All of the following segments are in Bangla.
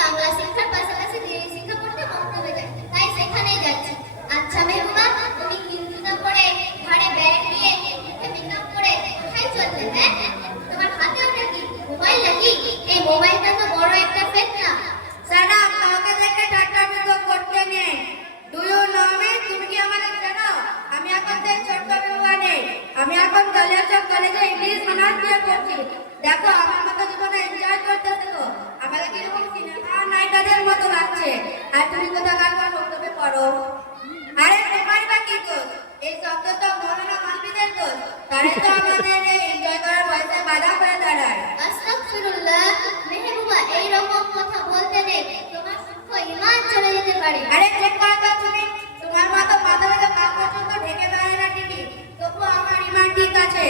বাংলা শিক্ষার পাশাপাশি দিনী শিক্ষা পড়তে মক্তবে যাই, তাই সেখানেই যাচ্ছি। আচ্ছা মেহবুবা, তুমি হিন্দুটা পড়ে ঘরে ব্যাগ নিয়ে মেকআপ করে কোথায় চললে? হ্যাঁ, তোমার হাতে ওটা কি মোবাইল নাকি? এই মোবাইলটা তো বড় একটা ফেতনা। সানা, কাউকে দেখে ঠাট্টা বিদ্রোহ করতে নেই। Do you know me? তুমি কি আমাকে জানো? আমি এখন সেই ছোট্ট মেহবুবা নেই। আমি এখন কলেজে ইংলিশ অনার্স নিয়ে পড়ছি। দেখো, আমার মতো জীবনে এনজয় করতে শেখো। আমাকে কিরকম সিনেমা নায়িকাদের মতো লাগছে। আর তুমি কোথাকার পর বক্তব্যে পড়ো। আরে তোমার বা কি দোষ? এই শব্দ তো মৌলানা মাহফিজের দোষ। তারাই তো আমাদের এই এনজয় করার বয়সে বাধা হয়ে দাঁড়ায়। আস্তাগফিরুল্লাহ, মেহবুবা এইরকম কথা বলতে নেই, তোমার সূক্ষ্ম ঈমান চলে যেতে পারে। আরে চেক করো তো তুমি, তোমার মতো মাথা থেকে পা পর্যন্ত ঢেকে বেড়ায় না ঠিকই, তবু আমার ঈমান ঠিক আছে।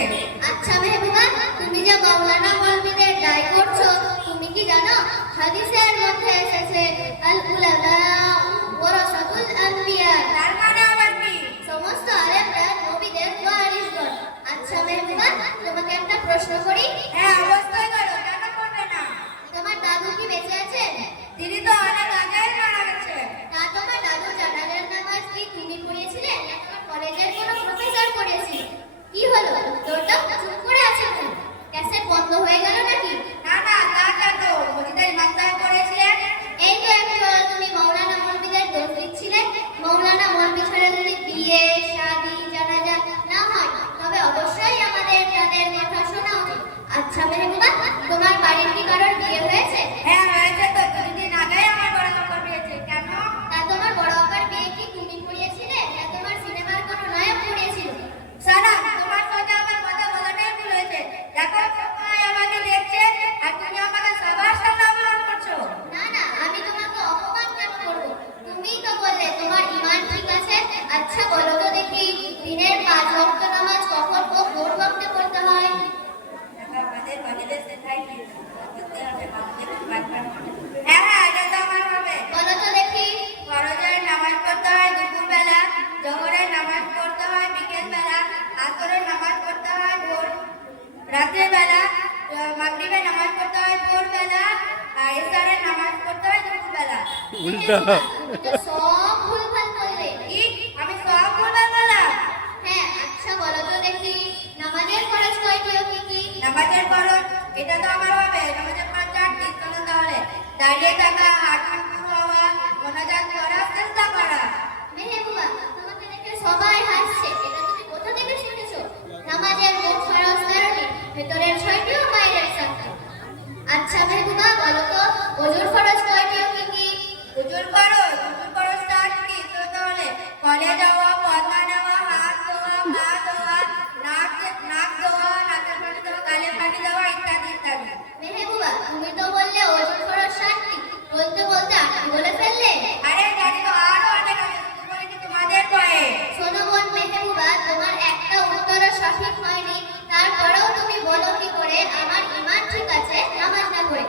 আচ্ছা মেহবুবা, তুমি যে মাওলানা মৌলবীদের দায় করছো, তুমি কি জানো হাদিসের মধ্যে এসেছে আল উলামা ওয়ারাসাতুল আম্বিয়া, তার মানে আবার কি? সমস্ত আলেমরা নবীদের ওয়ারিসগণ। আচ্ছা মেহবুবা, তোমাকে একটা প্রশ্ন করি। হ্যাঁ, অবশ্যই করো, কেন করবে না? তোমার দাদু কি বেঁচে আছেন? তিনি তো অনেক আগেই মারা গেছে। তা তোমার দাদু জানাজার নামাজ কি তুমি পড়িয়েছিলে না তোমার কলেজের কোনো প্রফেসর পড়িয়েছিল? কি হলো, তোরটা চুপ করে আছে কেন? ক্যাসেট বন্ধ হয়ে গেল নাকি? না না, তা কেন? মসজিদে ইমাম সাহেব পড়েছিলেন। এই তো একটু তুমি মাওলানা মৌলবীদের দোষ দিচ্ছিলে। মাওলানা মৌলবী ছাড়া যদি বিয়ে শাদী জানাজা না হয়, তবে অবশ্যই আমাদের তাদের কথা শোনা উচিত। আচ্ছা মেহবুবা, তোমার বাড়ির কি কারোর বিয়ে হয়েছে? হ্যাঁ হয়েছে তো, কিছুদিন আগেই আমার বড় কাপড় পেয়েছে। কেন? তা তোমার বড় আপার বিয়ে কি তুমি পড়িয়েছিলে না তোমার সিনেমার কোনো নায়ক পড়িয়েছিল? সানা, তোমার সাথে আমার কথা বলাটাই ভুল হয়েছে। দেখো, সবাই আমাকে দেখছে আর তুমি আমাকে সবার সামনে অপমান করছো। না না, আমি তোমাকে অপমান কেন করবো? তুমিই তো বললে তোমার ঈমান ঠিক আছে। আচ্ছা বলো তো দেখি, দিনের 5 ওয়াক্ত নামাজ কখন ও কোন ওয়াক্তে পড়তে হয়? আমাদের বাড়িতে সেটাই ঠিক করতে হবে, হ্যাঁ হ্যাঁ, এটা তো আমার হবে। বলো তো দেখি। ফরজের নামাজ পড়তে হয় দুপুরবেলা, জোহরের নামাজ পড়তে হয় বিকেলবেলা, আসরের নামাজ পড়তে হয় রাতের বেলা, মাগরিবের নামাজ পড়তে হয় ভোরবেলা, আর ইশারের নামাজ পড়তে হয় দুপুরবেলা। উল্টা। তুমি তো সব ভুলভাল বললে। কি? আমি সব ভুলভাল বললাম? হ্যাঁ, আচ্ছা বলো তো দেখি, নামাজের ফরজ কয়টি ও কি কি? নামাজের ফরজ, এটা তো আমার হবে। নামাজের ফরজ 4টি। চলো তাহলে। দাঁড়িয়ে থাকা, হাত মুখ হওয়া, মোনাজাত করা, চেষ্টা করা। মেহবুবা, তোমাকে দেখে সবাই হাসছে, এটা তুমি কোথা থেকে শিখেছো? নামাজের মোট ফরজ 13টি, ভেতরের 6টি ও বাইরের 7টি। আচ্ছা মেহবুবা, বলো তো ওযুর ফরজ কয়টি ও কি কি? ওযুর ফরজ 4টি। তো তাহলে কলে যাওয়া, পদ্মা নেওয়া, হাত ধোয়া, পা ধোয়া, নাক ধোয়া, নাকের পানি দেওয়া, গালে পানি দেওয়া, ইত্যাদি ইত্যাদি। মেহবুবা, তুমি তো বললে ওযুর ফরজ 7টি, বলতে বলতে 8টি বলে ফেললে। আরে জানি তো, আরো অনেক আছে, শুধু বলিনি তোমাদের ভয়ে। শোনো বোন মেহবুবা, তোমার একটা উত্তরও সঠিক হয়নি, তারপরেও তুমি বলো কি করে আমার ঈমান ঠিক আছে নামাজ না পড়ে?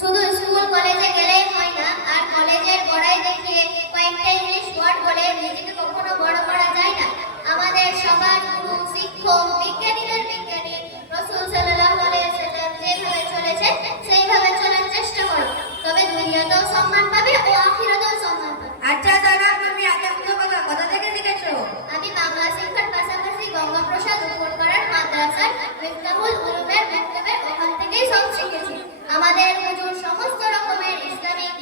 শুধু স্কুল কলেজে গেলেই হয় না, আর কলেজের গোড়ায় দেখিয়ে কয়েকটা ইংলিশ ওয়ার্ড বলে নিজেকে কখনো বড় করা যায় না। আমাদের সবার গুরু, শিক্ষক, বিজ্ঞানীদের বিজ্ঞানী রাসূল সাল্লাল্লাহু আলাইহি ওয়াসাল্লাম যেভাবে চলেছেন সেইভাবে চলার চেষ্টা করো, তবে দুনিয়াতেও সম্মান পাবে ও আখিরাতেও সম্মান পাবে। আচ্ছা দাদা, তুমি এতগুলো কথা কোথা থেকে শিখেছো? আমি বাংলা শিক্ষার পাশাপাশি গঙ্গাপ্রসাদ উপরপাড়ার মাদ্রাসার মিফতাহুল উলুমের ওখান থেকেই সব শিখেছি। আমাদের হুজুর সমস্ত রকমের ইসলামিক